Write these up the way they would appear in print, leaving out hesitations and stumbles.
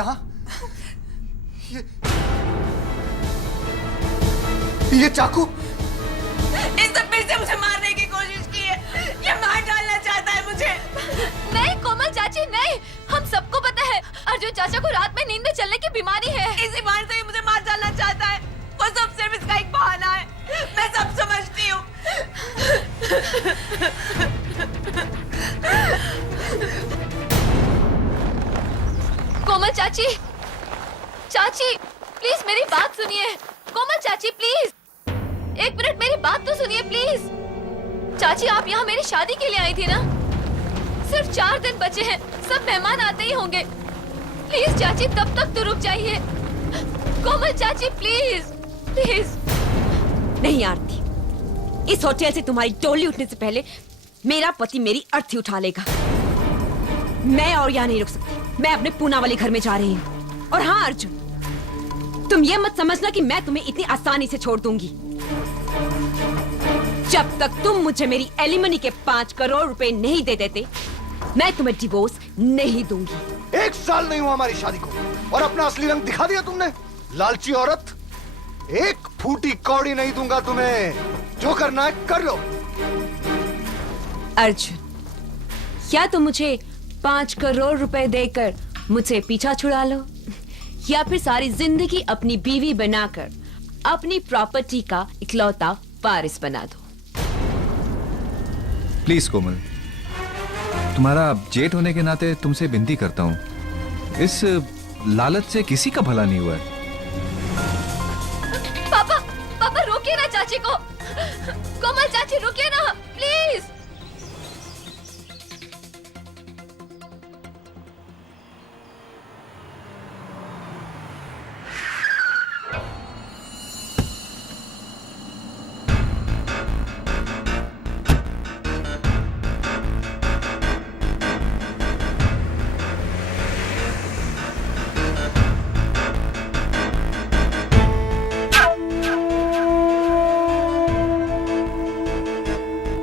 यहाँ? ये चाकू? इसने फिर से मुझे मारने की कोशिश की है। ये मार डालना चाहता है मुझे। नहीं कोमल चाची नहीं, हम सबको पता है अर्जुन चाचा को रात में नींद में चलने की बीमारी है। इसी बार से ही मुझे मार डालना चाहता है। वो सब सिर्फ इसका एक बहाना है। मैं सब समझती हूँ। कोमल चाची, चाची प्लीज मेरी बात सुनिए। कोमल चाची प्लीज एक मिनट मेरी बात तो सुनिए प्लीज। चाची आप यहाँ मेरी शादी के लिए आई थी ना? सिर्फ 4 दिन बचे हैं, सब मेहमान आते ही होंगे। प्लीज चाची तब तक तो रुक जाइए। कोमल चाची प्लीज प्लीज। नहीं आरती, इस होटल से तुम्हारी टोली उठने से पहले मेरा पति मेरी अर्थी उठा लेगा। मैं और यहाँ नहीं रुक सकती। मैं अपने पूना वाले घर में जा रही हूँ। और हाँ अर्जुन, तुम ये मत समझना कि मैं तुम्हें इतनी आसानी से छोड़ दूंगी। जब तक तुम मुझे मेरी एलिमनी के 5 करोड़ रुपए नहीं दे देते, मैं तुम्हें डिवोर्स नहीं दूंगी। 1 साल नहीं हुआ हमारी शादी को और अपना असली रंग दिखा दिया तुमने। लालची औरत, 1 फूटी कौड़ी नहीं दूंगा तुम्हें। जो करना है कर लो। अर्जुन, क्या तुम मुझे 5 करोड़ रुपए देकर मुझसे पीछा छुड़ा लो, या फिर सारी जिंदगी अपनी बीवी बनाकर अपनी प्रॉपर्टी का इकलौता वारिस बना दो? प्लीज कोमल, तुम्हारा जेठ होने के नाते तुमसे विनती करता हूँ, इस लालच से किसी का भला नहीं हुआ है। पापा पापा रोकिए ना चाची को। कोमल चाची रुकिए ना प्लीज।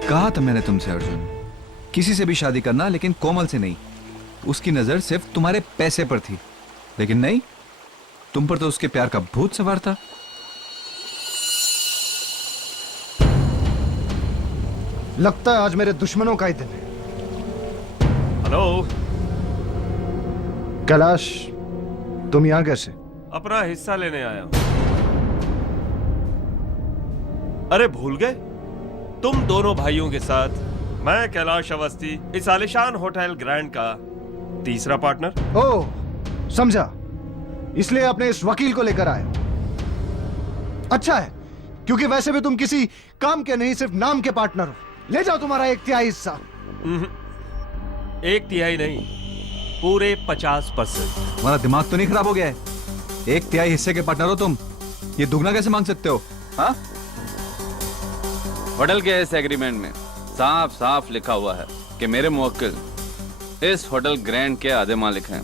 कहा था मैंने तुमसे अर्जुन, किसी से भी शादी करना लेकिन कोमल से नहीं। उसकी नजर सिर्फ तुम्हारे पैसे पर थी, लेकिन नहीं, तुम पर तो उसके प्यार का भूत सवार था। लगता है आज मेरे दुश्मनों का ही दिन है। हेलो कैलाश, तुम यहाँ कैसे? अपना हिस्सा लेने आया हूं। अरे भूल गए, तुम दोनों भाइयों के साथ मैं कैलाश अवस्थी इस आलिशान होटल ग्रैंड का तीसरा पार्टनर। ओह, समझा। इसलिए अपने इस वकील को लेकर आए। अच्छा है, क्योंकि वैसे भी तुम किसी काम के नहीं, सिर्फ नाम के पार्टनर हो। ले जाओ तुम्हारा 1/3 हिस्सा। 1/3 नहीं, पूरे 50%। तुम्हारा दिमाग तो नहीं खराब हो गया है? 1/3 हिस्से के पार्टनर हो तुम, ये दुगना कैसे मांग सकते हो? हाँ, होटल के इस एग्रीमेंट में साफ साफ लिखा हुआ है कि मेरे मुवक्किल इस होटल ग्रैंड के आधे मालिक हैं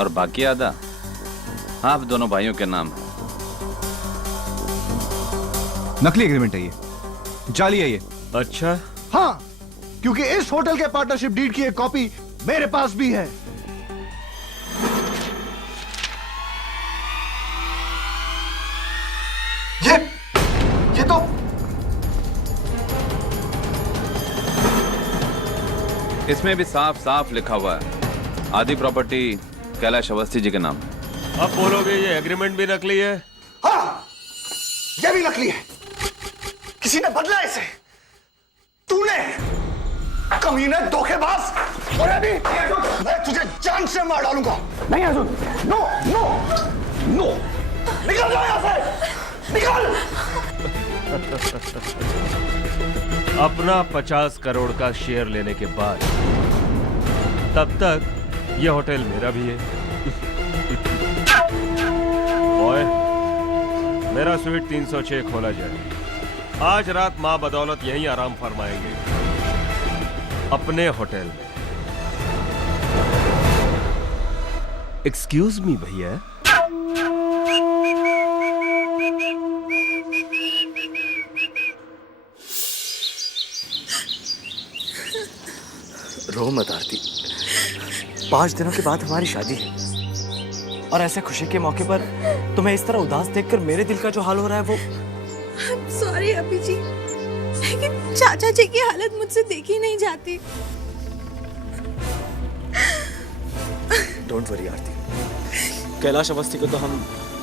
और बाकी आधा आप दोनों भाइयों के नाम है। नकली एग्रीमेंट है ये, जाली है ये। अच्छा, हाँ, क्योंकि इस होटल के पार्टनरशिप डीड की एक कॉपी मेरे पास भी है। ये तो इसमें भी साफ साफ लिखा हुआ है आधी प्रॉपर्टी कैलाश अवस्थी जी के नाम है। अब बोलोगे ये एग्रीमेंट भी नकली है? हाँ, ये भी नकली है। किसी ने बदला इसे। तूने, कमीने, धोखेबाज। और अभी मैं तुझे जान से मार डालूंगा। नहीं अर्जुन, नो नो नो, निकल जाओ यहाँ से, निकल। अपना 50 करोड़ का शेयर लेने के बाद तब तक यह होटल मेरा भी है। ओए, मेरा स्वीट 306 खोला जाए। आज रात मां बदौलत यहीं आराम फरमाएंगे, अपने होटल में। एक्सक्यूज मी भैया। रो मत आरती, 5 दिनों के बाद हमारी शादी है। और ऐसे खुशी के मौके पर तुम्हें इस तरह उदास देखकर मेरे दिल का जो हाल हो रहा है वो। सॉरी अभी जी, लेकिन चाचा जी की हालत मुझसे देखी नहीं जाती। डोंट वरी आरती, कैलाश अवस्थी को तो हम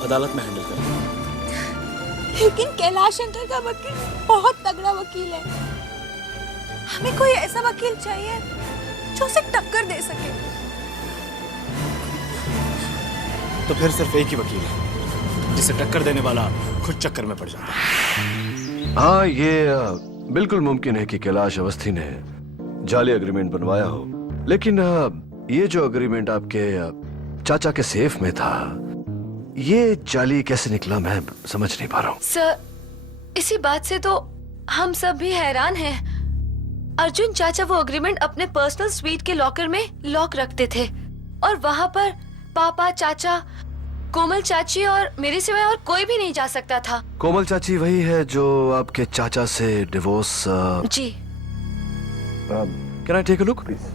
अदालत में हैंडल करेंगे। लेकिन कैलाश अंकल का वकील बहुत तगड़ा वकील है। हमें कोई ऐसा वकील चाहिए जो उसे टक्कर दे सके। तो फिर सिर्फ एक ही वकील है जिसे टक्कर देने वाला खुद चक्कर में पड़ जाता है। हाँ, ये बिल्कुल मुमकिन है कि कैलाश अवस्थी ने जाली एग्रीमेंट बनवाया हो, लेकिन ये जो एग्रीमेंट आपके चाचा के सेफ में था, ये जाली कैसे निकला मैं समझ नहीं पा रहा हूँ। सर, इसी बात से तो हम सब भी हैरान हैं। अर्जुन चाचा वो एग्रीमेंट अपने पर्सनल स्वीट के लॉकर में लॉक रखते थे और वहाँ पर पापा, चाचा, कोमल चाची और मेरे सिवाय और कोई भी नहीं जा सकता था। कोमल चाची वही है जो आपके चाचा से डिवोर्स। जी। Can I take a look please?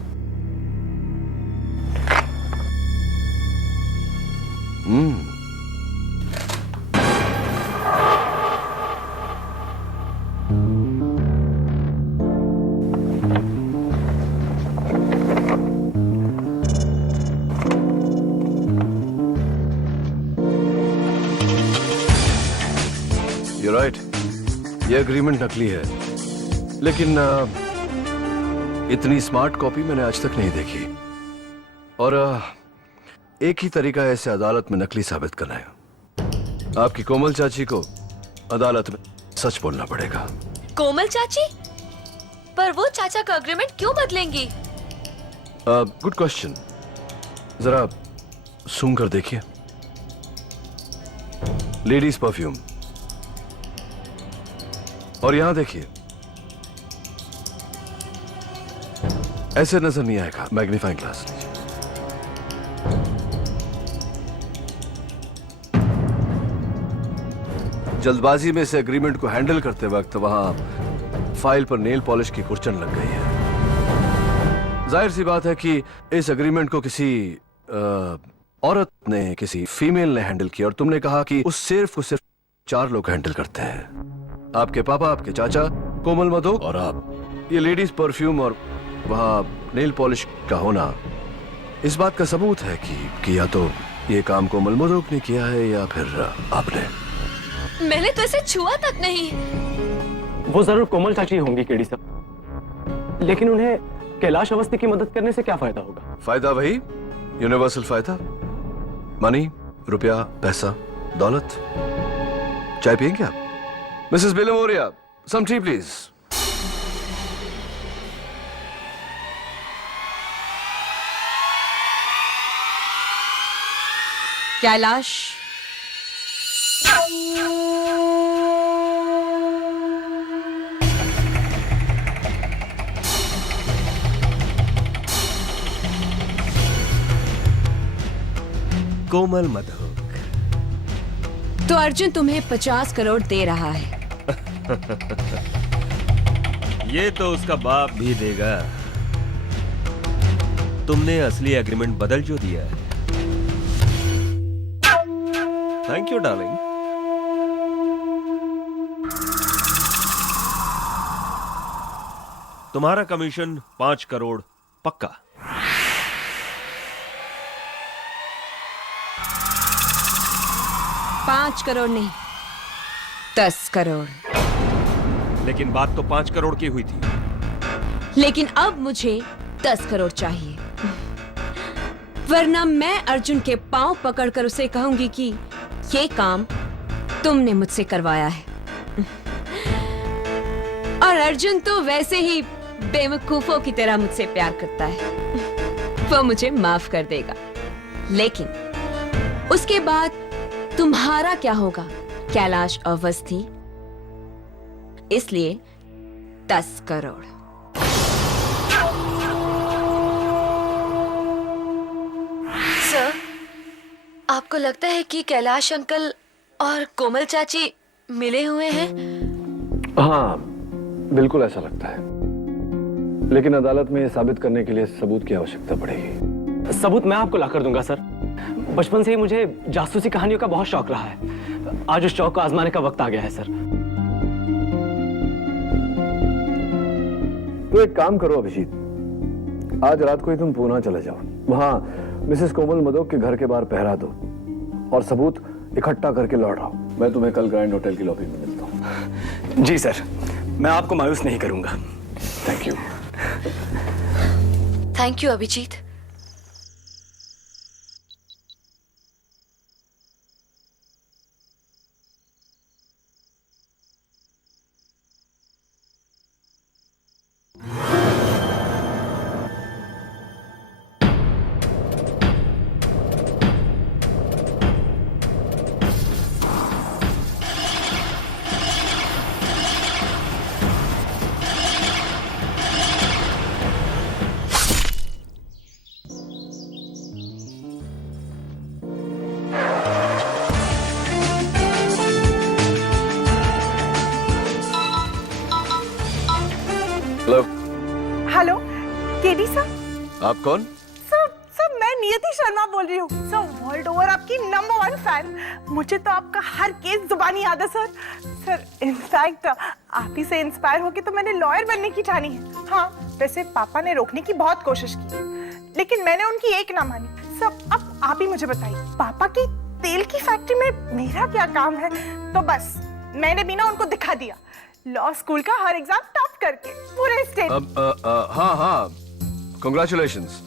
You're right. ये एग्रीमेंट नकली है, लेकिन इतनी स्मार्ट कॉपी मैंने आज तक नहीं देखी। और एक ही तरीका है इसे अदालत में नकली साबित करना है। आपकी कोमल चाची को अदालत में सच बोलना पड़ेगा। कोमल चाची? पर वो चाचा का एग्रीमेंट क्यों बदलेंगी? Good question. जरा सूंघ कर देखिए। Ladies perfume. और यहां देखिए, ऐसे नजर नहीं आएगा। मैग्नीफाइंग ग्लास लीजिए। जल्दबाजी में इस एग्रीमेंट को हैंडल करते वक्त वहां फाइल पर नेल पॉलिश की कुर्चन लग गई है। जाहिर सी बात है कि इस एग्रीमेंट को किसी औरत ने, किसी फीमेल ने हैंडल किया, और तुमने कहा कि उस सेफ को सिर्फ 4 लोग हैंडल करते हैं। आपके पापा, आपके चाचा, कोमल मधोक और आप। ये लेडीज परफ्यूम और वहां नेल पॉलिश का होना इस बात का सबूत है कि या तो ये काम कोमल मधोक ने किया है या फिर आपने। मैंने तो इसे छुआ तक नहीं। वो जरूर कोमल चाची होंगी केडी साहब, लेकिन उन्हें कैलाश अवस्थी की मदद करने से क्या फायदा होगा? फायदा वही यूनिवर्सल फायदा, मनी, रुपया, पैसा, दौलत। चाय पियेंगे आप? Mrs Bilimoria, some tea please. Kailash, Komal Madhok. तो अर्जुन तुम्हें 50 करोड़ दे रहा है। ये तो उसका बाप भी देगा। तुमने असली एग्रीमेंट बदल जो दिया है। Thank you darling. तुम्हारा कमीशन 5 करोड़ पक्का। पांच करोड़ नहीं, 10 करोड़। लेकिन बात तो 5 करोड़ की हुई थी। लेकिन अब मुझे 10 करोड़ चाहिए, वरना मैं अर्जुन के पांव पकड़कर उसे कहूंगी कि ये काम तुमने मुझसे करवाया है। और अर्जुन तो वैसे ही बेवकूफों की तरह मुझसे प्यार करता है, वो मुझे माफ कर देगा। लेकिन उसके बाद तुम्हारा क्या होगा कैलाश अवस्थी? इसलिए 10 करोड़। सर, आपको लगता है कि कैलाश अंकल और कोमल चाची मिले हुए हैं? हाँ, बिल्कुल ऐसा लगता है, लेकिन अदालत में यह साबित करने के लिए सबूत की आवश्यकता पड़ेगी। सबूत मैं आपको लाकर दूंगा सर, बचपन से ही मुझे जासूसी कहानियों का बहुत शौक रहा है। आज उस शौक को आजमाने का वक्त आ गया है सर। तो एक काम करो अभिजीत, आज रात को ही तुम पूना चले जाओ, वहां मिसेस कोमल मदोक के घर के बाहर पहरा दो और सबूत इकट्ठा करके लौट आओ। मैं तुम्हें कल ग्रैंड होटल की लॉबी में मिलता हूँ। जी सर, मैं आपको मायूस नहीं करूंगा। Thank you. Thank you Abhijit. Hello. Hello KD sir. आप कौन? सर मैं नियति शर्मा बोल रही हूँ सर, वर्ल्ड ओवर आपकी नंबर 1 फैन। मुझे तो आपका हर केस जुबानी याद है सर। सर इनफैक्ट आप ही से इंस्पायर होके तो मैंने लॉयर बनने की ठानी है। हाँ वैसे पापा ने रोकने की बहुत कोशिश की लेकिन मैंने उनकी एक ना मानी। सर अब आप ही मुझे बताइए, पापा की तेल की फैक्ट्री में मेरा क्या काम है? तो बस मैंने भी ना उनको दिखा दिया, लॉ स्कूल का हर एग्जाम टॉप करके पूरे स्टेट। हाँ हाँ, कांग्रेचुलेशंस।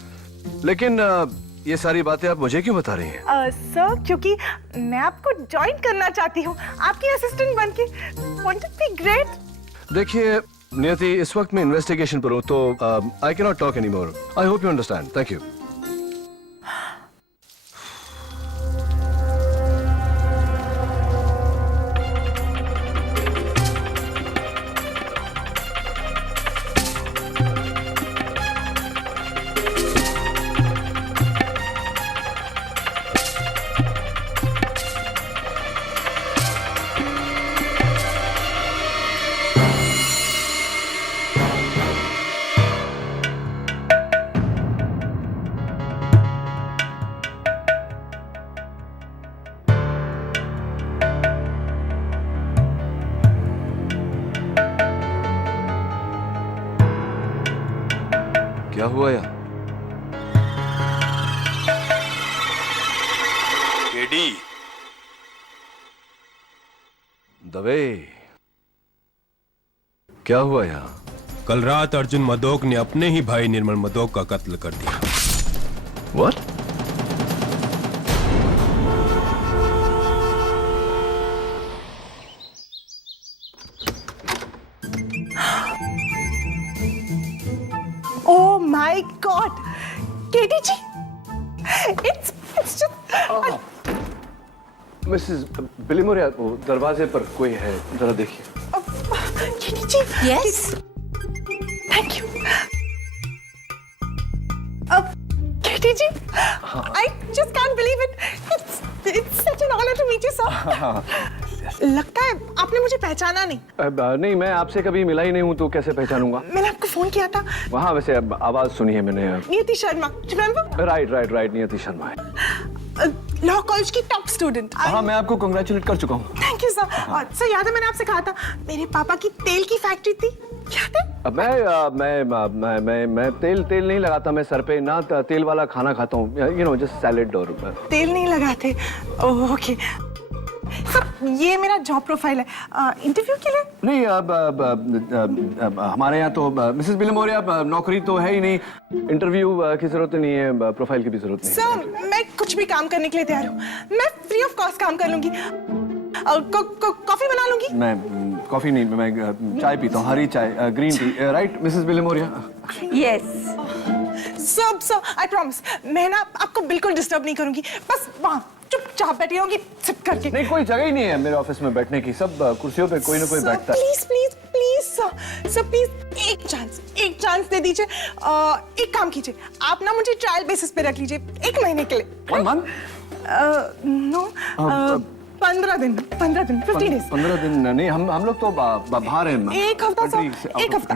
लेकिन ये सारी बातें आप मुझे क्यों बता रही हैं? सर क्योंकि मैं आपको ज्वाइन करना चाहती हूँ आपकी असिस्टेंट बनके। Won't it be great? देखिए नियति, इस वक्त मैं इन्वेस्टिगेशन पर हूँ तो I can not talk any more. I hope you understand. Thank you. क्या हुआ यार? केडी, दवे, क्या हुआ यहाँ? कल रात अर्जुन मदोक ने अपने ही भाई निर्मल मदोक का कत्ल कर दिया। What? Oh my God, KD ji, it's just Mrs Bilimoria, वो दरवाजे पर कोई है, जरा देखिए। KD ji. Yes? Thank you. KD ji, I just can't believe it. It's such an honor to meet you, sir. लगता है आपने मुझे पहचाना नहीं। नहीं, मैं आपसे कभी मिला ही नहीं हूँ तो कैसे पहचानूंगा? मैंने आपको फोन किया था। वहाँ वैसे आवाज सुनी है मैंने। नियति शर्मा, रिमेम्बर? राइट, नियति शर्मा है। लॉ कॉलेज की टॉप स्टूडेंट। हाँ, मैं आपको कांग्रेचुलेट कर चुका हूँ। Thank you sir. और सर याद है मैंने आपसे कहा था मेरे पापा की तेल की फैक्ट्री थी, याद है? मैं तेल नहीं लगाता, मैं सर पे ना तेल वाला खाना खाता हूँ, यू नो, जस्ट सैलेड। और तेल नहीं लगाते? ओके सर, ये मेरा जॉब प्रोफाइल है इंटरव्यू के लिए। नहीं, हमारे यहाँ तो मिसेस बिलिमोरिया नौकरी तो है ही नहीं, इंटरव्यू की जरूरत नहीं है, प्रोफाइल की भी जरूरत नहीं। सर मैं कुछ भी काम करने के लिए तैयार हूँ, मैं फ्री ऑफ कॉस्ट काम कर लूंगी। कॉफी बना लूंगी। मैं कॉफी नहीं, मैं चाय पीता हूँ, हरी चाय, green tea. Right Mrs Bilimoria? Yes. Sir I promise मैं ना आपको बिल्कुल डिस्टर्ब नहीं करूंगी, बस वहाँ चुपचाप बैठी रहूंगी सिप करके। नहीं, कोई जगह ही नहीं है मेरे ऑफिस में बैठने की, सब कुर्सियों पे कोई ना कोई बैठता है। प्लीज सर प्लीज एक चांस दे दीजिए। एक काम कीजिए, आप ना मुझे ट्रायल बेसिस पे रख लीजिए 1 महीने के लिए। 1 month? नो 15 दिन 15 days। 15 दिन नहीं, हम लोग तो बाहर हैं। एक हफ्ता सर, एक हफ्ता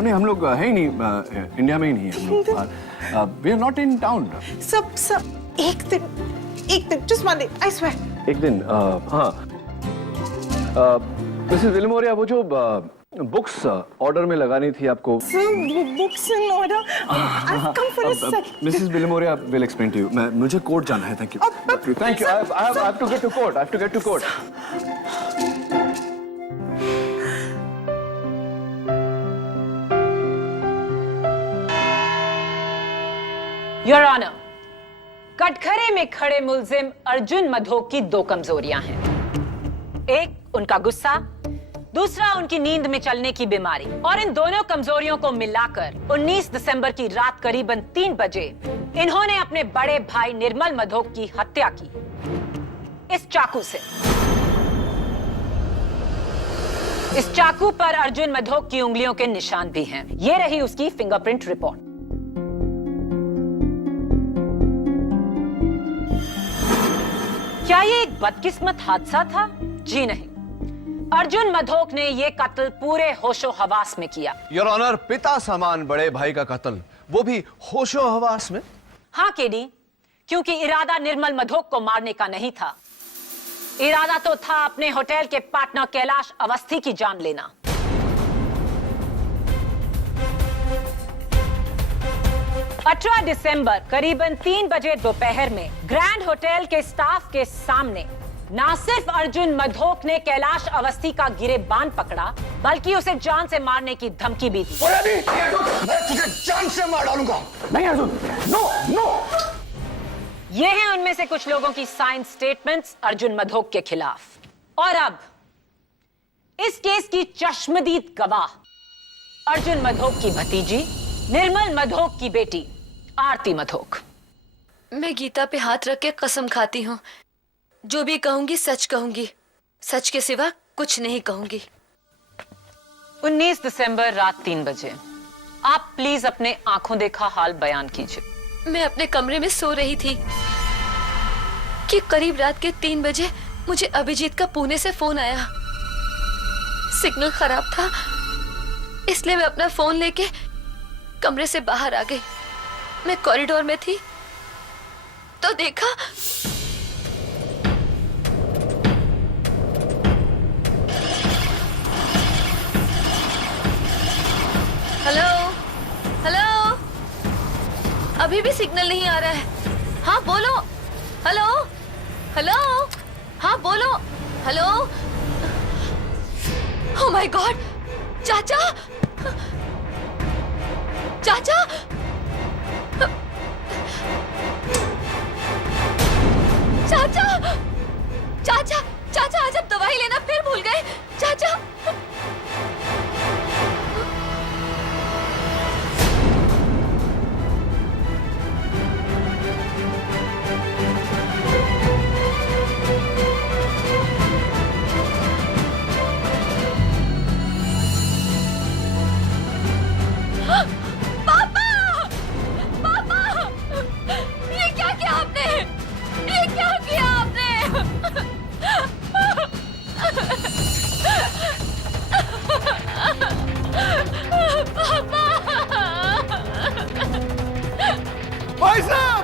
नहीं, हम लोग है ही नहीं, इंडिया में ही नहीं है हम लोग। We are not in town. सब एक दिन, just one day, I swear. एक दिन हाँ मिसेस विल्मोरिया, वो जो बुक्स ऑर्डर में लगानी थी आपको। Sir, books in order. I've come for a sec. Mrs Bilimoria will explain to you. मुझे कोर्ट जाना है। Thank you thank you. I have to get to court. I have to get to court. Your honour, कटघरे में खड़े मुल्जिम अर्जुन मधोक की दो कमजोरियां हैं। एक उनका गुस्सा, दूसरा उनकी नींद में चलने की बीमारी। और इन दोनों कमजोरियों को मिलाकर 19 दिसंबर की रात करीबन 3 बजे इन्होंने अपने बड़े भाई निर्मल मधोक की हत्या की, इस चाकू से। इस चाकू पर अर्जुन मधोक की उंगलियों के निशान भी हैं। ये रही उसकी फिंगरप्रिंट रिपोर्ट। क्या ये एक बदकिस्मत हादसा था? जी नहीं, अर्जुन मधोक ने ये कत्ल पूरे होशो हवास में किया। योर ऑनर, पिता समान बड़े भाई का कत्ल, वो भी होशो हवास में। हाँ केडी, क्योंकि इरादा निर्मल मधोक को मारने का नहीं था। इरादा तो था अपने होटल के पार्टनर कैलाश अवस्थी की जान लेना। अठारह दिसंबर करीबन 3 बजे दोपहर में ग्रैंड होटल के स्टाफ के सामने ना सिर्फ अर्जुन मधोक ने कैलाश अवस्थी का गिरेबान पकड़ा, बल्कि उसे जान से मारने की धमकी भी दी। मैं तुझे जान से मार डालूंगा। नहीं अर्जुन, नो नो। ये हैं उनमें से कुछ लोगों की साइन स्टेटमेंट्स अर्जुन मधोक के खिलाफ। और अब इस केस की चश्मदीद गवाह अर्जुन मधोक की भतीजी निर्मल मधोक की बेटी आरती मधोक। मैं गीता पे हाथ रख के कसम खाती हूँ, जो भी कहूंगी सच कहूंगी, सच के सिवा कुछ नहीं कहूंगी। 19 दिसंबर रात 3 बजे आप प्लीज अपने आंखों देखा हाल बयान कीजिए। मैं अपने कमरे में सो रही थी कि करीब रात के 3 बजे मुझे अभिजीत का पुणे से फोन आया। सिग्नल खराब था, इसलिए मैं अपना फोन लेके कमरे से बाहर आ गई। मैं कॉरिडोर में थी तो देखा हेलो हेलो, अभी भी सिग्नल नहीं आ रहा है। हाँ बोलो। हेलो हेलो, हाँ बोलो। हेलो। ओह माय गॉड, चाचा चाचा चाचा चाचा चाचा, आज आप दवाई लेना फिर भूल गए। चाचा भाई साहब,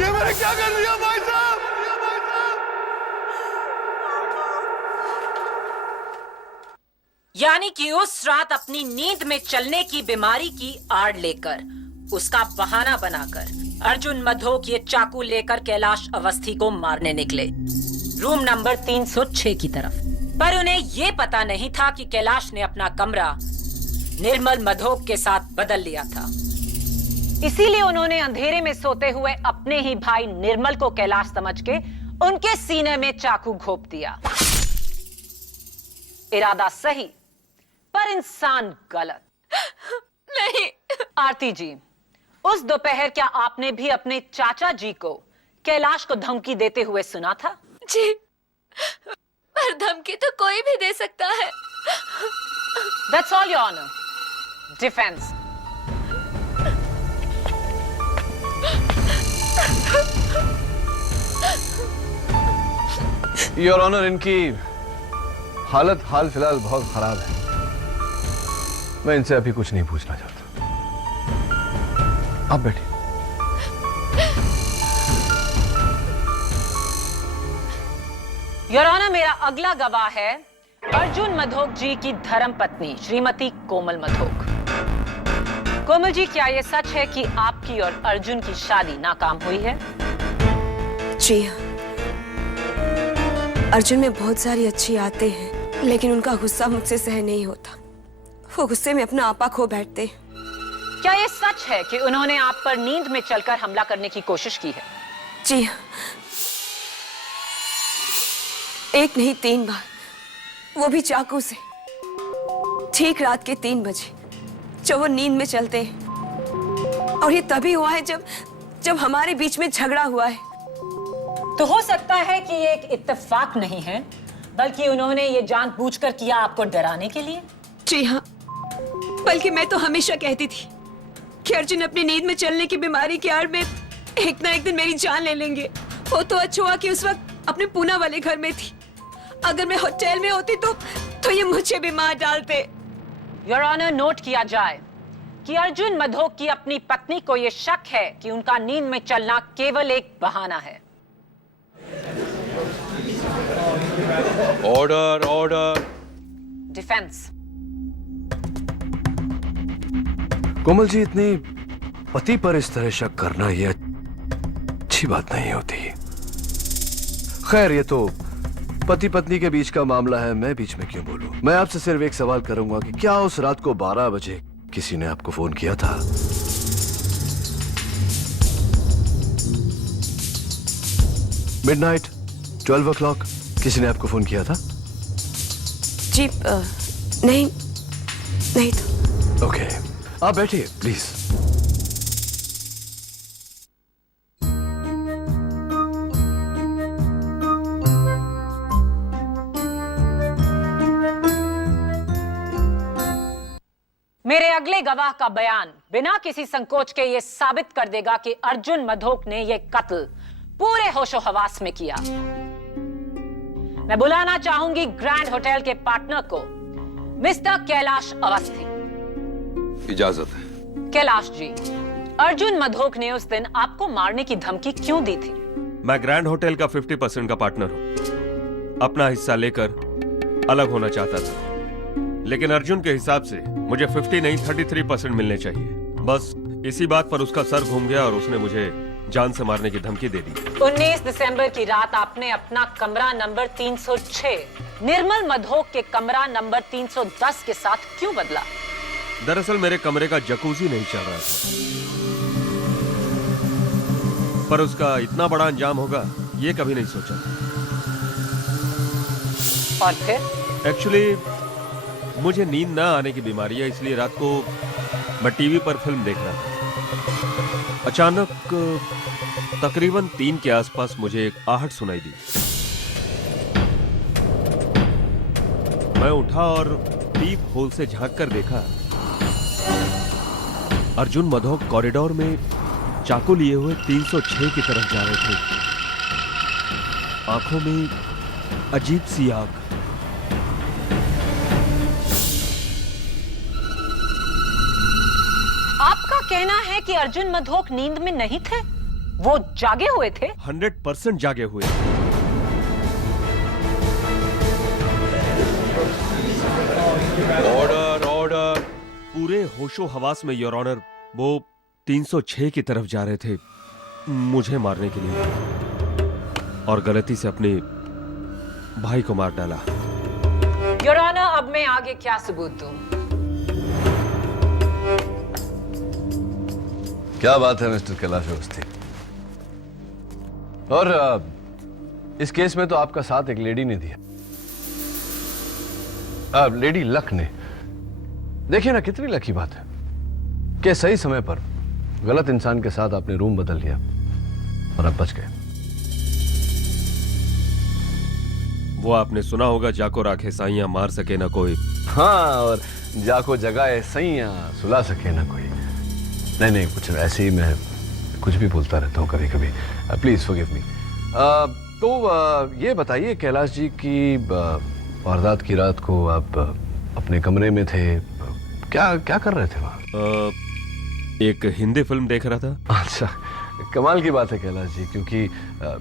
ये मैंने क्या कर दिया भाई साहब? यानी कि उस रात अपनी नींद में चलने की बीमारी की आड़ लेकर, उसका बहाना बनाकर अर्जुन मधोक ये चाकू लेकर कैलाश अवस्थी को मारने निकले, रूम नंबर 306 की तरफ। पर उन्हें ये पता नहीं था कि कैलाश ने अपना कमरा निर्मल मधोक के साथ बदल लिया था। इसीलिए उन्होंने अंधेरे में सोते हुए अपने ही भाई निर्मल को कैलाश समझ के उनके सीने में चाकू घोंप दिया। इरादा सही पर इंसान गलत। नहीं। आरती जी, उस दोपहर क्या आपने भी अपने चाचा जी को कैलाश को धमकी देते हुए सुना था? जी, पर धमकी तो कोई भी दे सकता है। That's all, Your Honor. Defense. Your honour, इनकी हालत हाल फिलहाल बहुत खराब है। मैं इनसे अभी कुछ नहीं पूछना चाहता। आप बैठिए। योर ऑनर, मेरा अगला गवाह है अर्जुन मधोक जी की धर्म पत्नी श्रीमती कोमल मधोक। कोमल जी, क्या यह सच है कि आपकी और अर्जुन की शादी नाकाम हुई है? जी हाँ, अर्जुन में बहुत सारी अच्छी आदतें हैं, लेकिन उनका गुस्सा मुझसे सह नहीं होता। वो गुस्से में अपना आपा खो बैठते। क्या यह सच है कि उन्होंने आप पर नींद में चलकर हमला करने की कोशिश की है? जी हाँ, एक नहीं 3 बार, वो भी चाकू से, ठीक रात के 3 बजे, जब वो नींद में चलते हैं। और ये तभी हुआ है जब हमारे बीच में झगड़ा हुआ है। तो हो सकता है कि ये एक इत्तेफाक नहीं है, बल्कि उन्होंने ये जानबूझकर किया आपको डराने के लिए। जी हाँ, बल्कि मैं तो हमेशा कहती थी कि अर्जुन अपनी नींद में चलने की बीमारी की आड़ में एक ना एक दिन मेरी जान ले लेंगे। वो तो अच्छा हुआ कि उस वक्त अपने पूना वाले घर में थी। अगर मैं होटल में होती तो ये मुझे भी मार डालते। योर ऑनर, नोट किया जाए कि अर्जुन मधोक की अपनी पत्नी को यह शक है कि उनका नींद में चलना केवल एक बहाना है। Order order. Defence. Komal ji, इतनी पति पर इस तरह शक करना ये अच्छी बात नहीं होती। खैर, ये तो पति पत्नी के बीच का मामला है, मैं बीच में क्यों बोलूं। मैं आपसे सिर्फ एक सवाल करूंगा कि क्या उस रात को 12 बजे किसी ने आपको फोन किया था? मिडनाइट 12 o'clock किसी ने आपको फोन किया था? जी नहीं तो। ओके, आप बैठिए प्लीज। मेरे अगले गवाह का बयान बिना किसी संकोच के यह साबित कर देगा कि अर्जुन मधोक ने यह कत्ल पूरे होशो हवास में किया। मैं बुलाना चाहूंगी ग्रैंड होटल के पार्टनर को, मिस्टर कैलाश अवस्थी। इजाजत है। कैलाश जी, अर्जुन मधोक ने उस दिन आपको मारने की धमकी क्यों दी थी? मैं ग्रैंड होटल का 50% का पार्टनर हूं। अपना हिस्सा लेकर अलग होना चाहता था, लेकिन अर्जुन के हिसाब से मुझे 50 नहीं 33% मिलने चाहिए। बस इसी बात पर उसका सर घूम गया और उसने मुझे जान से मारने की धमकी दे दी। 19 दिसंबर की रात आपने अपना कमरा नंबर 306 निर्मल मधोक के कमरा नंबर 310 के साथ क्यों बदला? दरअसल मेरे कमरे का जकूजी नहीं चल रहा था, पर उसका इतना बड़ा अंजाम होगा ये कभी नहीं सोचा। और फिर? एक्चुअली मुझे नींद ना आने की बीमारी है, इसलिए रात को मैं टीवी पर फिल्म देख रहा था। अचानक तकरीबन 3 के आसपास मुझे एक आहट सुनाई दी। मैं उठा और पीप होल से झांक कर देखा, अर्जुन मधोक कॉरिडोर में चाकू लिए हुए 306 की तरफ जा रहे थे। आंखों में अजीब सी आग। आपका कहना है कि अर्जुन मधोक नींद में नहीं थे, वो जागे हुए थे? 100% जागे हुए। Order order. पूरे होशो हवास में योर ऑनर, वो 306 की तरफ जा रहे थे मुझे मारने के लिए, और गलती से अपने भाई को मार डाला। योर ऑनर, अब मैं आगे क्या सबूत दूं? क्या बात है मिस्टर कैलाश अवस्थी। और इस केस में तो आपका साथ एक लेडी ने दिया, लेडी लक ने। देखिए ना, कितनी लकी बात है कि सही समय पर गलत इंसान के साथ आपने रूम बदल लिया और आप बच गए। वो आपने सुना होगा, जाको राखे साइयां मार सके ना कोई। हाँ, और जाको जगाए सैयां सुला सके ना कोई। नहीं, कुछ ऐसे ही मैं कुछ भी बोलता रहता हूँ कभी कभी। Please forgive me. तो ये बताइए कैलाश जी की वारदात की रात को आप अपने कमरे में थे, क्या कर रहे थे वहाँ? एक हिंदी फिल्म देख रहा था। अच्छा, कमाल की बात है कैलाश जी, क्योंकि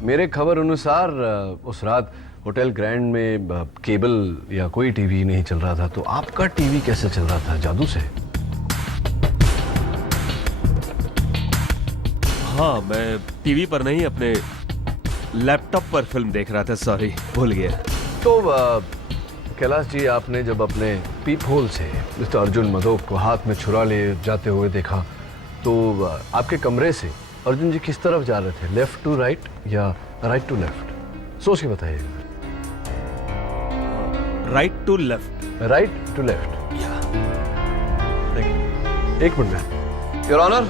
मेरे खबर अनुसार उस रात होटल ग्रैंड में केबल या कोई टीवी नहीं चल रहा था, तो आपका टीवी कैसे चल रहा था? जादू से? हाँ, मैं टीवी पर नहीं अपने लैपटॉप पर फिल्म देख रहा था। सॉरी, भूल गया। तो कैलाश जी, आपने जब अपने पीप होल से मिस्टर अर्जुन मदोक को हाथ में छुरा ले जाते हुए देखा, तो आपके कमरे से अर्जुन जी किस तरफ जा रहे थे? लेफ्ट टू राइट या राइट टू लेफ्ट? सोच के बताइए। Right to left. Right to left. एक मिनट योर ऑनर,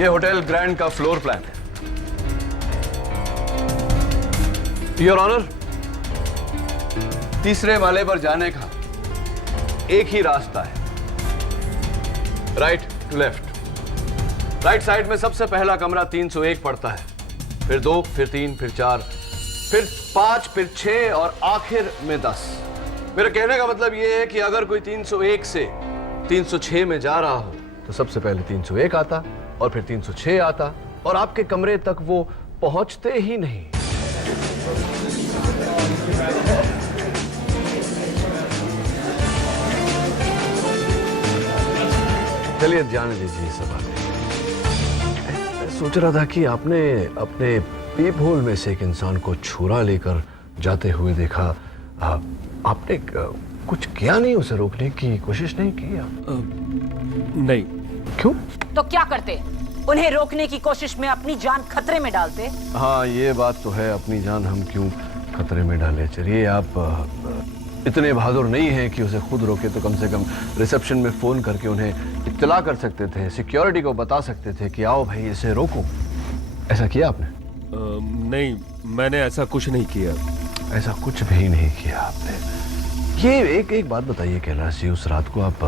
ये होटल ग्रैंड का फ्लोर प्लान है। योर ऑनर, तीसरे माले पर जाने का एक ही रास्ता है, right to left. Right side में सबसे पहला कमरा 301 पड़ता है, फिर 2, फिर 3, फिर 4, फिर 5, फिर 6 और आखिर में 10। मेरे कहने का मतलब यह है कि अगर कोई 301 से 306 में जा रहा हो तो सबसे पहले 301 आता और फिर 306 आता और आपके कमरे तक वो पहुंचते ही नहीं। चलिए जाने दीजिए ये सब बातें। मैं सोच रहा था कि आपने अपने पीप होल में से एक इंसान को छुरा लेकर जाते हुए देखा। आपने कुछ किया नहीं? उसे रोकने की कोशिश नहीं की आप? नहीं। क्यों? तो क्या करते? उन्हें रोकने की कोशिश में अपनी जान खतरे में डालते। हाँ, ये बात तो है, अपनी जान हम क्यों खतरे में डाले। चलिए, आप इतने बहादुर नहीं हैं कि उसे खुद रोके, तो कम से कम रिसेप्शन में फोन करके उन्हें इत्तला कर सकते थे, सिक्योरिटी को बता सकते थे कि आओ भाई इसे रोको। ऐसा किया आपने? नहीं, मैंने ऐसा कुछ नहीं किया। ऐसा कुछ भी नहीं किया आपने। ये एक बात बताइए कैलाश जी, उस रात को आप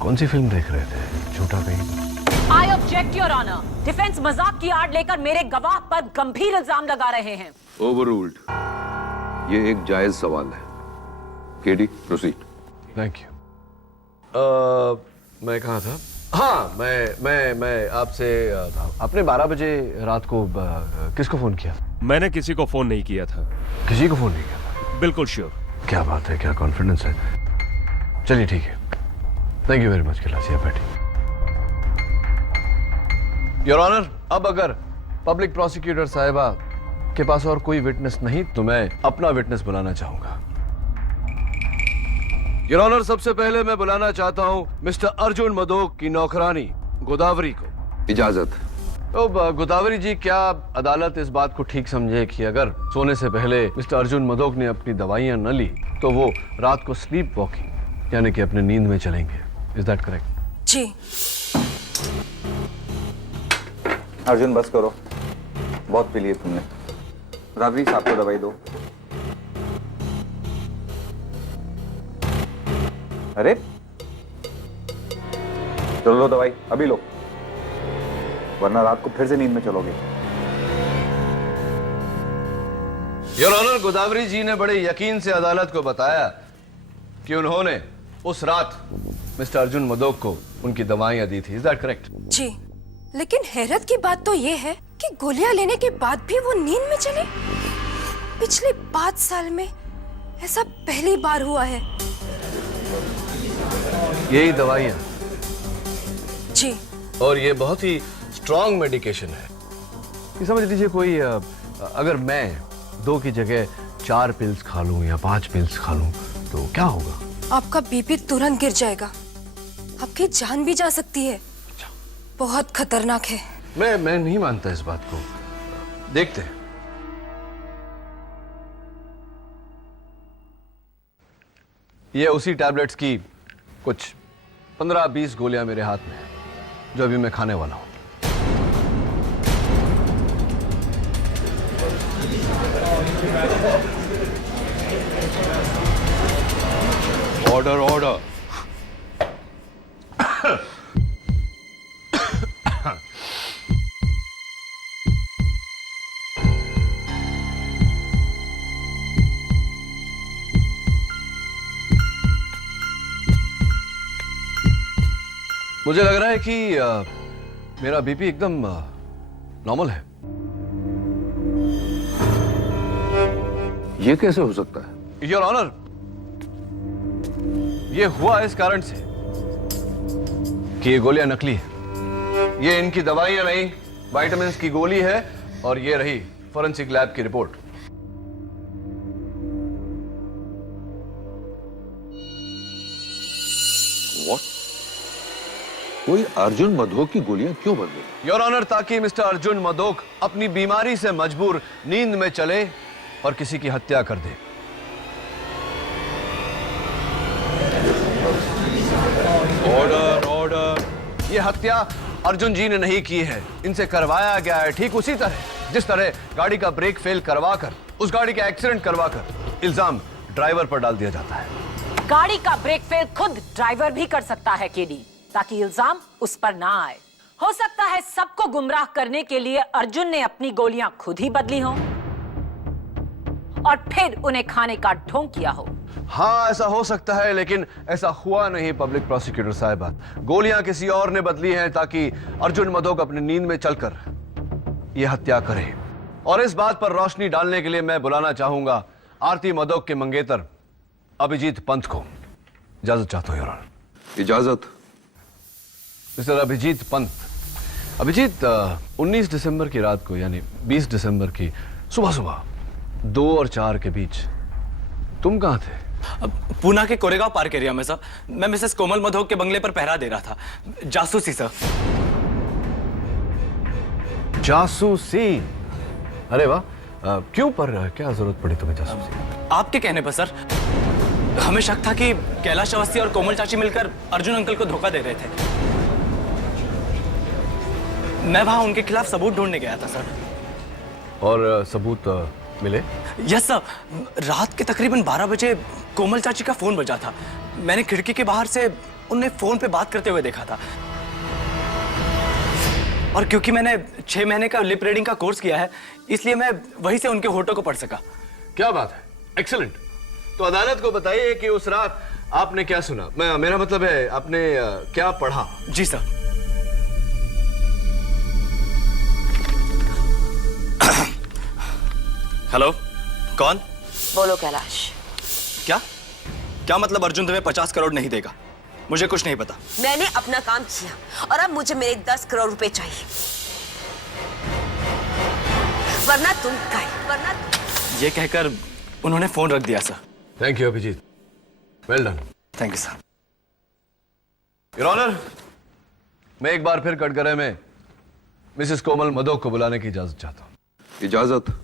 कौन सी फिल्म देख रहे थे? झूठा कहीं? I object your honour. Defence मजाक की आड़ लेकर मेरे गवाह पर गंभीर इल्जाम लगा रहे हैं। ओवररूल्ड। ये एक जायज सवाल है। KD, proceed. Thank you. मैं कहाँ था? हाँ, मैं आपसे आपने 12 बजे रात को किसको फोन किया? मैंने किसी को फोन नहीं किया था। किसी को फोन नहीं किया था? बिल्कुल श्योर। क्या बात है, क्या कॉन्फिडेंस है। चलिए ठीक है, thank you very much Kailash ji, बैठिए। योर ऑनर, अब अगर पब्लिक प्रोसिक्यूटर साहिबा के पास और कोई विटनेस नहीं तो मैं अपना विटनेस बुलाना चाहूंगा। योर ऑनर, सबसे पहले मैं बुलाना चाहता हूं मिस्टर अर्जुन मदोक की नौकरानी गोदावरी को। इजाजत। तो गोदावरी जी, क्या अदालत इस बात को ठीक समझे कि अगर सोने से पहले मिस्टर अर्जुन मदोक ने अपनी दवाइयां न ली तो वो रात को स्लीप वॉकिंग यानी कि अपने नींद में चलेंगे? Is that correct? जी। अर्जुन बस करो, बहुत पी लिए तुमने। राबरी साहब को दवाई दो। अरे चलो लो दवाई, अभी लो, वरना रात को फिर से नींद में चलोगे। योर ऑनर, गोदावरी जी ने बड़े यकीन से अदालत को बताया कि उन्होंने उस रात मिस्टर अर्जुन मदोक को उनकी दवाइयां दी थी। Is that correct? जी, लेकिन हैरत की बात तो ये है कि गोलियां लेने के बाद भी वो नींद में चले। पिछले 5 साल में ऐसा पहली बार हुआ है। यही दवाइयां? जी। और ये बहुत ही स्ट्रॉन्ग मेडिकेशन है। कि समझ लीजिए कोई अगर मैं 2 की जगह 4 पिल्स खा लूं या 5 पिल्स खा लूं तो क्या होगा? आपका बीपी तुरंत गिर जाएगा, आपकी जान भी जा सकती है। बहुत खतरनाक है। मैं नहीं मानता इस बात को। देखते हैं। ये उसी टैबलेट्स की कुछ 15-20 गोलियां मेरे हाथ में है जो अभी मैं खाने वाला हूं। Order order. मुझे लग रहा है कि मेरा बीपी एकदम नॉर्मल है। ये कैसे हो सकता है? योर ऑनर, ये हुआ इस कारण से कि ये गोलियां नकली है। ये इनकी दवाइयां नहीं, विटामिन की गोली है, और ये रही फोरेंसिक लैब की रिपोर्ट। What? कोई अर्जुन मधोक की गोलियां क्यों बदली? योर ऑनर, ताकि मिस्टर अर्जुन मधोक अपनी बीमारी से मजबूर नींद में चले और किसी की हत्या कर दे। Order order. ये हत्या अर्जुन जी ने नहीं की है, इनसे करवाया गया है, ठीक उसी तरह जिस तरह गाड़ी का ब्रेक फेल करवाकर, उस गाड़ी का एक्सीडेंट करवाकर इल्जाम ड्राइवर पर डाल दिया जाता है। गाड़ी का ब्रेक फेल खुद ड्राइवर भी कर सकता है केडी, ताकि इल्जाम उस पर ना आए। हो सकता है सबको गुमराह करने के लिए अर्जुन ने अपनी गोलियां खुद ही बदली हों और फिर उन्हें खाने का ढोंग किया हो। हाँ, ऐसा हो सकता है, लेकिन ऐसा हुआ नहीं पब्लिक प्रोसिक्यूटर साहिबा। गोलियां किसी और ने बदली हैं ताकि अर्जुन मधोक अपनी नींद में चलकर यह हत्या करे। और इस बात पर रोशनी डालने के लिए मैं बुलाना चाहूंगा आरती मधोक के मंगेतर अभिजीत पंत को। इजाजत चाहता हूं योर ऑनर। इजाजत। मिस्टर अभिजीत पंत। अभिजीत, 19 दिसंबर की रात को, यानी 20 दिसंबर की सुबह सुबह 2 और 4 के बीच तुम कहां थे? पूना के कोरेगांव पार्क एरिया में सर। मैं मिसेस कोमल मधोक के बंगले पर पहरा दे रहा था, जासूसी सर। जासूसी? अरे वाह, क्यों, पर क्या जरूरत पड़ी तुम्हें जासूसी? आपके कहने पर सर। हमें शक था कि कैलाश अवस्थी और कोमल चाची मिलकर अर्जुन अंकल को धोखा दे रहे थे। मैं वहां उनके खिलाफ सबूत ढूंढने गया था सर। और सबूत मिले? Yes sir. रात के तकरीबन 12 बजे कोमल चाची का फोन बजा था। मैंने खिड़की के बाहर से उन्हें फोन पे बात करते हुए देखा था। और क्योंकि मैंने 6 महीने का लिप रीडिंग का कोर्स किया है, इसलिए मैं वहीं से उनके होठों को पढ़ सका। क्या बात है, एक्सीलेंट। तो अदालत को बताइए कि उस रात आपने क्या सुना। मेरा मतलब है आपने क्या पढ़ा? जी सर। हेलो, कौन? बोलो कैलाश। क्या मतलब अर्जुन तुम्हें 50 करोड़ नहीं देगा? मुझे कुछ नहीं पता। मैंने अपना काम किया और अब मुझे मेरे 10 करोड़ रुपए चाहिए, वरना तुम गए, वरना। ये कहकर उन्होंने फोन रख दिया sir. Thank you Abhijit, well done. Thank you sir. Your honour, मैं एक बार फिर कटघरे में मिसेस कोमल मधोक को बुलाने की इजाजत चाहता हूं। इजाजत।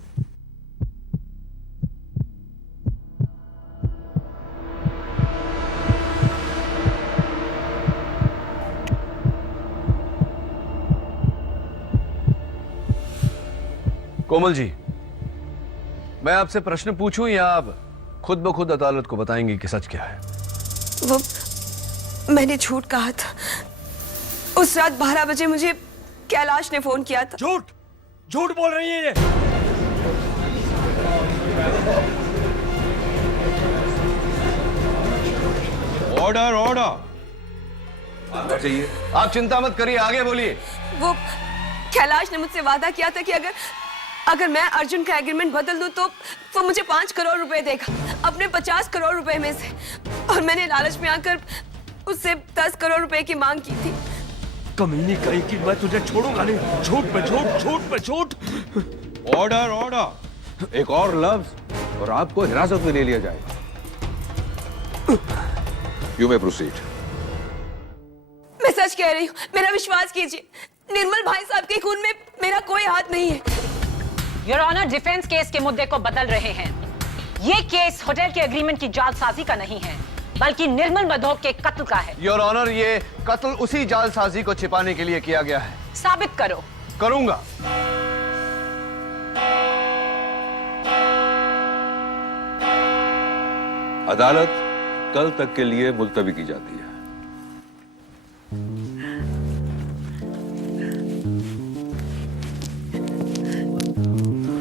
कोमल जी, मैं आपसे प्रश्न पूछूं या आप खुद ब खुद अदालत को बताएंगी कि सच क्या है? वो मैंने झूठ कहा था। उस रात 12 बजे मुझे कैलाश ने फोन किया था। झूठ झूठ बोल रही है ये। Order order. चाहिए। आप चिंता मत करिए, आगे बोलिए। वो कैलाश ने मुझसे वादा किया था कि अगर मैं अर्जुन का एग्रीमेंट बदल दूं तो वो मुझे 5 करोड़ रुपए देगा अपने 50 करोड़ रुपए में से। और मैंने लालच में आकर उससे 10 करोड़ रुपए की मांग की थी। कमीनी कहीं की, मैं तुझे छोड़ूंगा नहीं। झूठ पे झूठ, झूठ पे झूठ। Order order. एक और लफ्ज और आपको हिरासत में ले लिया जाएगा। You may proceed. मैं सच कह रही हूँ, मेरा विश्वास कीजिए। निर्मल भाई साहब के खून में मेरा कोई हाथ नहीं है। योर ऑनर, डिफेंस केस के मुद्दे को बदल रहे हैं। ये केस होटल के एग्रीमेंट की जालसाजी का नहीं है, बल्कि निर्मल मधोक के कत्ल का है। योर ऑनर, ये कत्ल उसी जालसाजी को छिपाने के लिए किया गया है। साबित करो। करूंगा। अदालत कल तक के लिए मुलतवी की जाती है।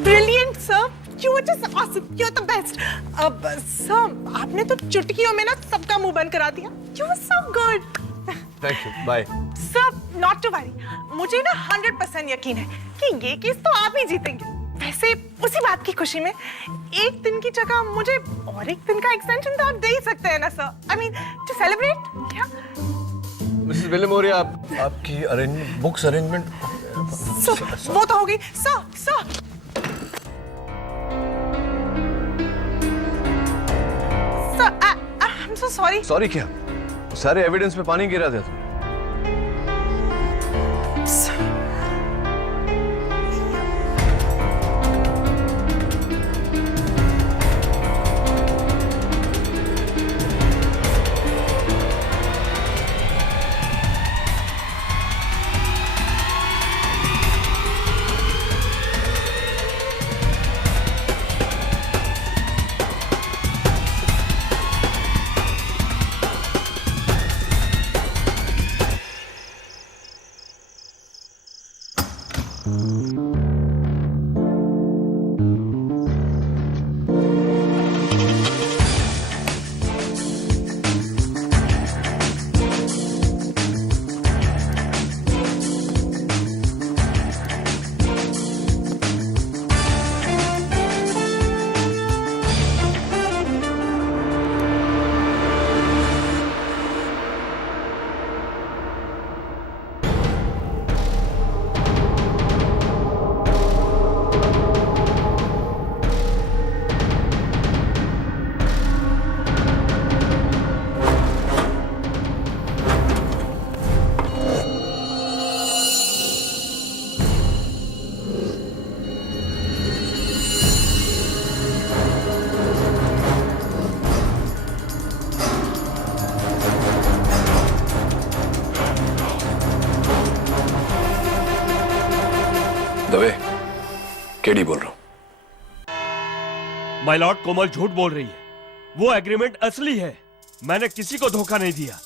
Brilliant, sir. You were just awesome. You're the best. अब sir, आपने तो चुटकियों में ना सबका मुंह बंद करा दिया. You were so good. Thank you, bye. Sir, not to worry. मुझे ना 100% यकीन है कि ये केस तो आप ही जीतेंगे. वैसे उसी बात की खुशी में एक दिन की जगह मुझे और एक दिन का एक्सटेंशन तो आप दे ही सकते हैं ना sir. I mean to celebrate. क्या मिसेस विलिमोरिया, आपकी बुक्स अरेंजमेंट वो तो हो गई sir. Sir I am so sorry. Sorry क्या? सारे एविडेंस पे पानी गिरा दिया तुमने। दवे, केडी बोल रहा हूं। माय लॉर्ड, कोमल झूठ बोल रही है। वो एग्रीमेंट असली है। मैंने किसी को धोखा नहीं दिया।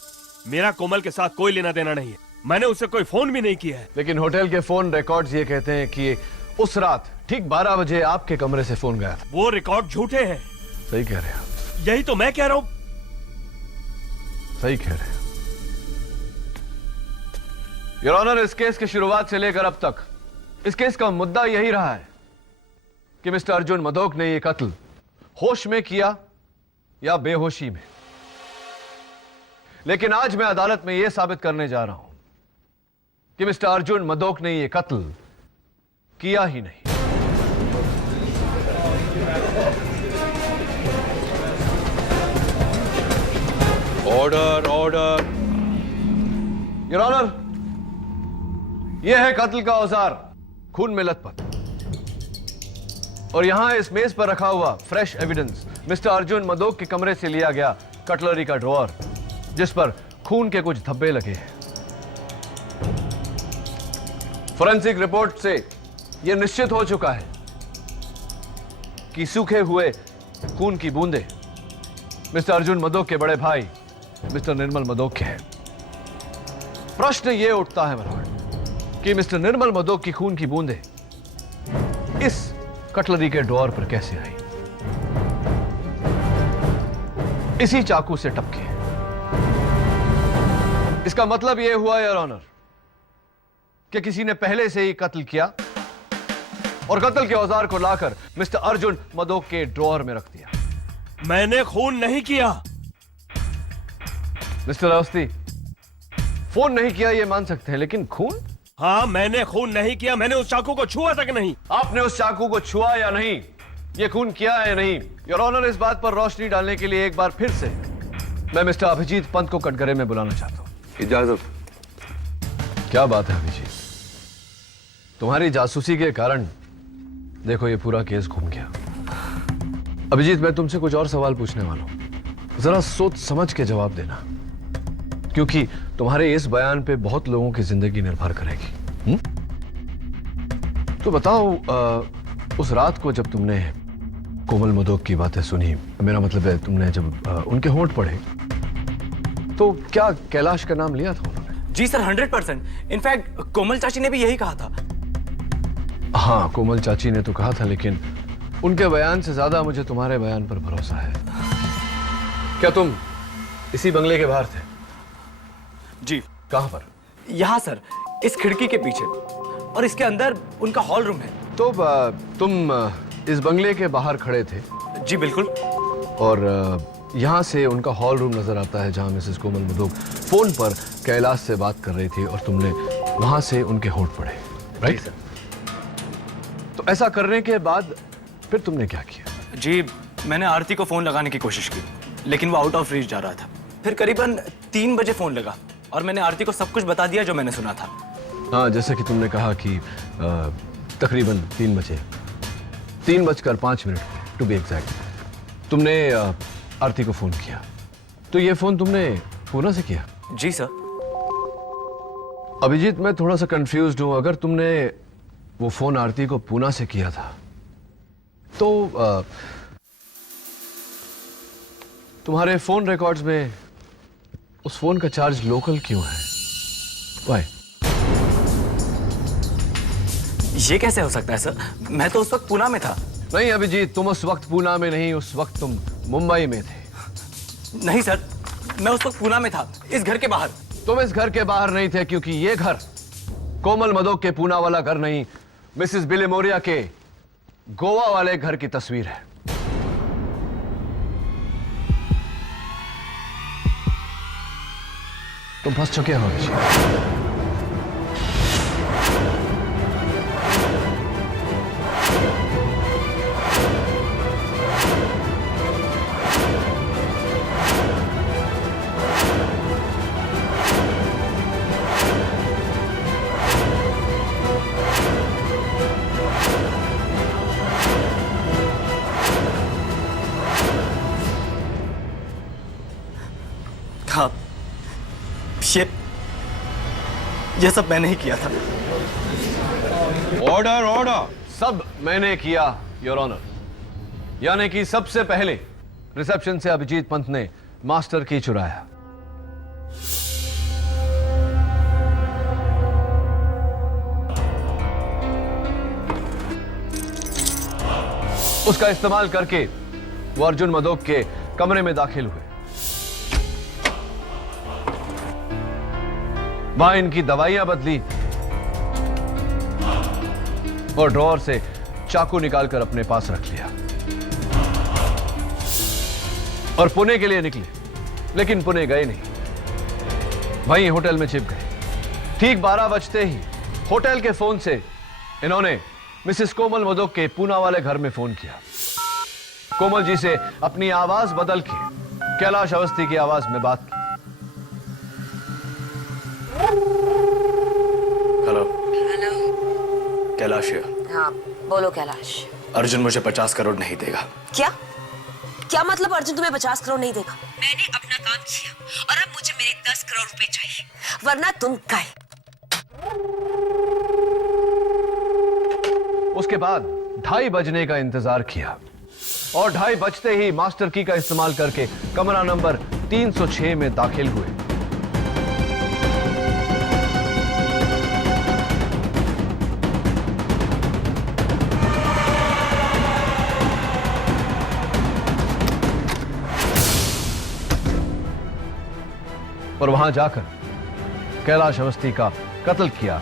मेरा कोमल के साथ कोई लेना देना नहीं है। मैंने उसे कोई फोन भी नहीं किया है। लेकिन होटल के फोन रिकॉर्ड्स ये कहते हैं कि उस रात ठीक 12 बजे आपके कमरे से फोन गया था। वो रिकॉर्ड झूठे हैं। सही कह रहे हैं आप। यही तो मैं कह रहा हूं। सही कह रहे हैं। योर ऑनर, इस केस की शुरुआत से लेकर अब तक इस केस का मुद्दा यही रहा है कि मिस्टर अर्जुन मदोक ने यह कत्ल होश में किया या बेहोशी में। लेकिन आज मैं अदालत में यह साबित करने जा रहा हूं कि मिस्टर अर्जुन मदोक ने यह कत्ल किया ही नहीं। Order, order. योर ऑनर, यह है कत्ल का औजार, खून में लथपथ। और यहां इस मेज पर रखा हुआ fresh evidence mister Arjun Madok के कमरे से लिया गया कटलरी का ड्रॉअर, जिस पर खून के कुछ धब्बे लगे हैं। फोरेंसिक रिपोर्ट से यह निश्चित हो चुका है कि सूखे हुए खून की बूंदें मिस्टर अर्जुन मदोक के बड़े भाई मिस्टर निर्मल मदोक के हैं। प्रश्न यह उठता है मनोहर कि मिस्टर निर्मल मदोक की खून की बूंदें इस कटलरी के ड्रॉअर पर कैसे आई? इसी चाकू से टपके। इसका मतलब यह हुआ योर ऑनर कि किसी ने पहले से ही कत्ल किया और कत्ल के औजार को लाकर मिस्टर अर्जुन मदोक के ड्रॉअर में रख दिया। मैंने खून नहीं किया। मिस्टर अवस्थी, फोन नहीं किया यह मान सकते हैं, लेकिन खून? हाँ, मैंने खून नहीं किया। मैंने उस चाकू को छुआ तक नहीं। आपने उस चाकू को छुआ या नहीं, यह खून किया है या नहीं, योर ऑनर, इस बात पर रोशनी डालने के लिए एक बार फिर से मैं मिस्टर अभिजीत पंत को कटघरे में बुलाना चाहता हूं। इजाजत। क्या बात है अभिजीत, तुम्हारी जासूसी के कारण देखो ये पूरा केस घूम गया। अभिजीत, मैं तुमसे कुछ और सवाल पूछने वाला हूं, जरा सोच समझ के जवाब देना, क्योंकि तुम्हारे इस बयान पे बहुत लोगों की जिंदगी निर्भर करेगी। तो बताओ, उस रात को जब तुमने कोमल मदोक की बातें सुनी, मेरा मतलब है तुमने जब उनके होंठ पढ़े, तो क्या कैलाश का नाम लिया था उन्होंने? जी सर, 100%। इनफैक्ट कोमल चाची ने भी यही कहा था। हाँ, कोमल चाची ने तो कहा था, लेकिन उनके बयान से ज्यादा मुझे तुम्हारे बयान पर भरोसा है। क्या तुम इसी बंगले के बाहर थे? जी। कहां पर? यहां सर, इस खिड़की के पीछे, और इसके अंदर उनका हॉल रूम है। तो तुम इस बंगले के बाहर खड़े थे? जी बिल्कुल। और यहाँ से उनका हॉल रूम नजर आता है जहाँ मिसेस कोमल मधोक फोन पर कैलाश से बात कर रही थी और तुमने वहां से उनके होंठ पड़े, राइट? सर। तो ऐसा करने के बाद फिर तुमने क्या किया? जी मैंने आरती को फोन लगाने की कोशिश की, लेकिन वो आउट ऑफ रीच जा रहा था। फिर करीबन 3 बजे फोन लगा और मैंने आरती को सब कुछ बता दिया जो मैंने सुना था। हाँ, जैसे कि तुमने कहा कि तकरीबन 3 बजे, 3:05 टू बी एग्जैक्ट, तुमने आरती को फोन किया। तो ये फोन तुमने पूना से किया? जी सर। अभिजीत, मैं थोड़ा सा कंफ्यूज्ड हूं। अगर तुमने वो फोन आरती को पूना से किया था तो तुम्हारे फोन रिकॉर्ड्स में उस फोन का चार्ज लोकल क्यों है? वाई? ये कैसे हो सकता है सर? मैं तो उस वक्त पूना में था। नहीं अभिजीत, तुम उस वक्त पूना में नहीं, उस वक्त तुम मुंबई में थे। नहीं सर, मैं उस वक्त पूना में था, इस घर के बाहर। तुम इस घर के बाहर नहीं थे क्योंकि ये घर कोमल मधोक के पूना वाला घर नहीं, मिसेस बिलेमोरिया के गोवा वाले घर की तस्वीर है। तुम फंस चुके हो अभिजीत। हाँ, ये सब मैंने ही किया था। Order order. सब मैंने किया योर ऑनर। यानी कि सबसे पहले रिसेप्शन से अभिजीत पंत ने मास्टर की चुराया, उसका इस्तेमाल करके वो अर्जुन मधोक के कमरे में दाखिल हुए। वहां इनकी दवाइयां बदली और ड्रॉअर से चाकू निकालकर अपने पास रख लिया और पुणे के लिए निकले, लेकिन पुणे गए नहीं, वहीं होटल में छिप गए। ठीक 12 बजते ही होटल के फोन से इन्होंने मिसेस कोमल मधोक के पूना वाले घर में फोन किया। कोमल जी से अपनी आवाज बदल के कैलाश अवस्थी की आवाज में बात की। हेलो। हेलो। कैलाश है। हाँ बोलो कैलाश। अर्जुन मुझे 50 करोड़ नहीं देगा। क्या क्या मतलब अर्जुन तुम्हें 50 करोड़ नहीं देगा? मैंने अपना काम किया और अब मुझे मेरे 10 करोड़ रुपए चाहिए, वरना तुम गए। उसके बाद 2:30 बजने का इंतजार किया और 2:30 बजते ही मास्टर की का इस्तेमाल करके कमरा नंबर 306 में दाखिल हुए। और वहां जाकर कैलाश अवस्थी का कत्ल किया।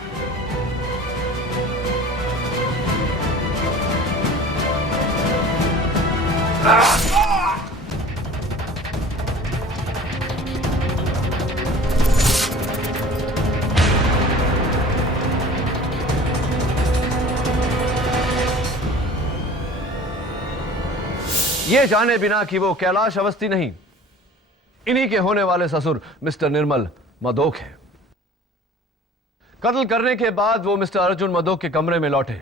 ये जाने बिना कि वो कैलाश अवस्थी नहीं, इन्हीं के होने वाले ससुर मिस्टर निर्मल मधोक है। कत्ल करने के बाद वो मिस्टर अर्जुन मधोक के कमरे में लौटे।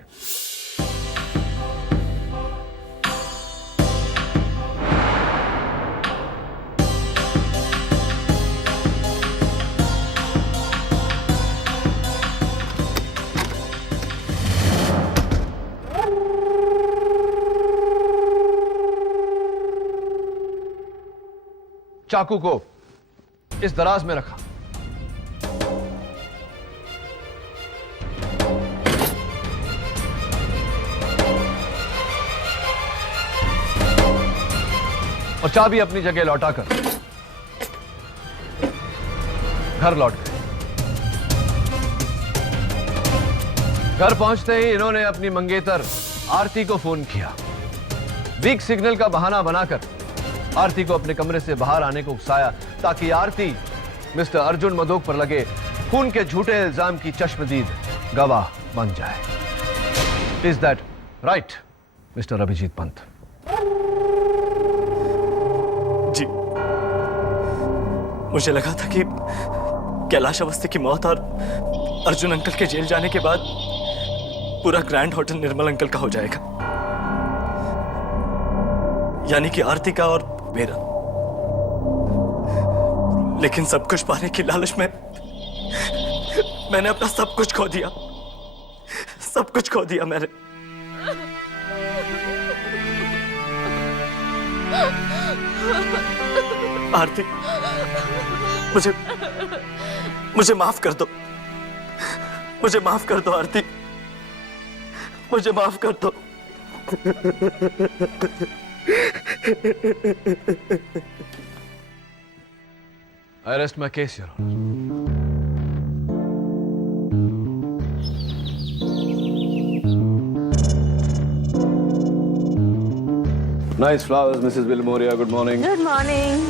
चाकू को इस दराज में रखा और चाबी अपनी जगह लौटाकर घर लौट गए। घर पहुंचते ही इन्होंने अपनी मंगेतर आरती को फोन किया। वीक सिग्नल का बहाना बनाकर आरती को अपने कमरे से बाहर आने को उकसाया ताकि आरती मिस्टर अर्जुन मधोक पर लगे खून के झूठे इल्जाम की चश्मदीद गवाह बन जाए। Is that right mister Abhijeet Pant? जी, मुझे लगा था कि कैलाश अवस्थी की मौत और अर्जुन अंकल के जेल जाने के बाद पूरा ग्रैंड होटल निर्मल अंकल का हो जाएगा, यानी कि आरती का और मेरा। लेकिन सब कुछ पाने की लालच में मैंने अपना सब कुछ खो दिया, सब कुछ खो दिया मैंने। आरती, मुझे माफ कर दो, मुझे माफ कर दो आरती, मुझे माफ कर दो। I rest my case, Your Honor. Nice flowers, Mrs. Vilmoria. Good morning. Good morning.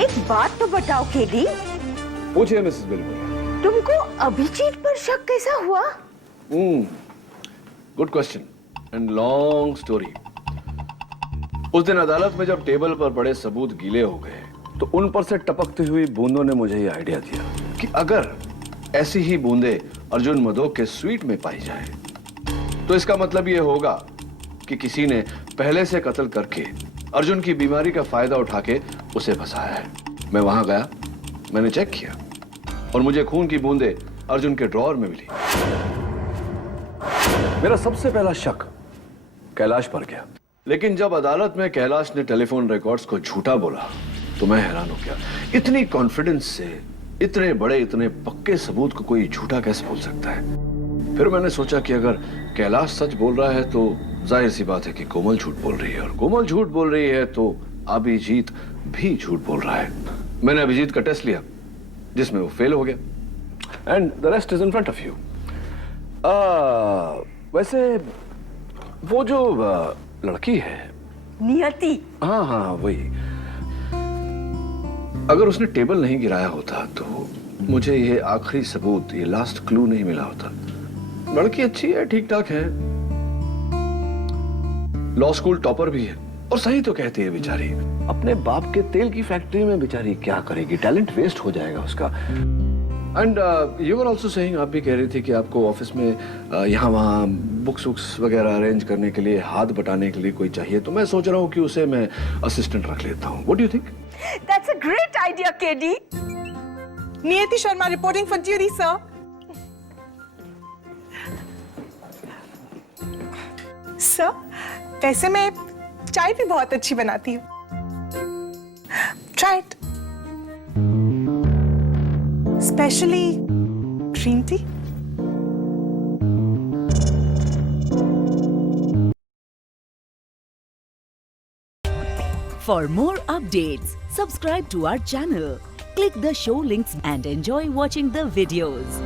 एक बात तो बताओ केडी, पूछिए मिसेस विल्मोरिया। तुमको अभिजीत पर शक कैसा हुआ? Good question and long story. उस दिन अदालत में जब टेबल पर बड़े सबूत गीले हो गए तो उन पर से टपकती हुई बूंदों ने मुझे ये आइडिया दिया कि अगर ऐसी ही बूंदे अर्जुन मधोक के स्वीट में पाई जाए तो इसका मतलब ये होगा कि किसी ने पहले से कत्ल करके अर्जुन की बीमारी का फायदा उठा के उसे फंसाया है। मैं वहां गया, मैंने चेक किया और मुझे खून की बूंदें अर्जुन के ड्रॉअर में मिली। मेरा सबसे पहला शक कैलाश पर गया, लेकिन जब अदालत में कैलाश ने टेलीफोन रिकॉर्ड्स को झूठा बोला तो मैं हैरान हो गया। इतनी कॉन्फिडेंस से इतने बड़े इतने पक्के सबूत को कोई झूठा कैसे बोल सकता है? फिर मैंने सोचा कि अगर कैलाश सच बोल रहा है तो जाहिर सी बात है कि कोमल झूठ बोल रही है, और कोमल झूठ बोल रही है तो अभिजीत भी झूठ बोल रहा है। मैंने अभिजीत का टेस्ट लिया जिसमें वो फेल हो गया and the rest is in front of you. वैसे वो जो लड़की है नियति, हाँ हाँ वही, अगर उसने टेबल नहीं गिराया होता तो मुझे ये आखिरी सबूत, ये लास्ट क्लू नहीं मिला होता। लड़की अच्छी है, ठीक ठाक है, लॉ स्कूल टॉपर भी है, और सही तो कहती है बेचारी। अपने बाप के तेल की फैक्ट्री में बेचारी क्या करेगी, टैलेंट वेस्ट हो जाएगा उसका। And you were also saying, आप भी कह रही थी कि आपको ऑफिस में यहाँ वहाँ बुक्स वुक्स वगैरह अरेंज करने के लिए, हाथ बटाने के लिए कोई चाहिए, तो मैं सोच रहा हूँ कि उसे मैं असिस्टेंट रख लेता हूँ। What do you think? That's a great idea, KD. नियति Sharma reporting for duty, sir. Sir, वैसे मैं चाय भी बहुत अच्छी बनाती हूँ। Try it. Especially green tea. For more updates, subscribe to our channel, click the show links and enjoy watching the videos.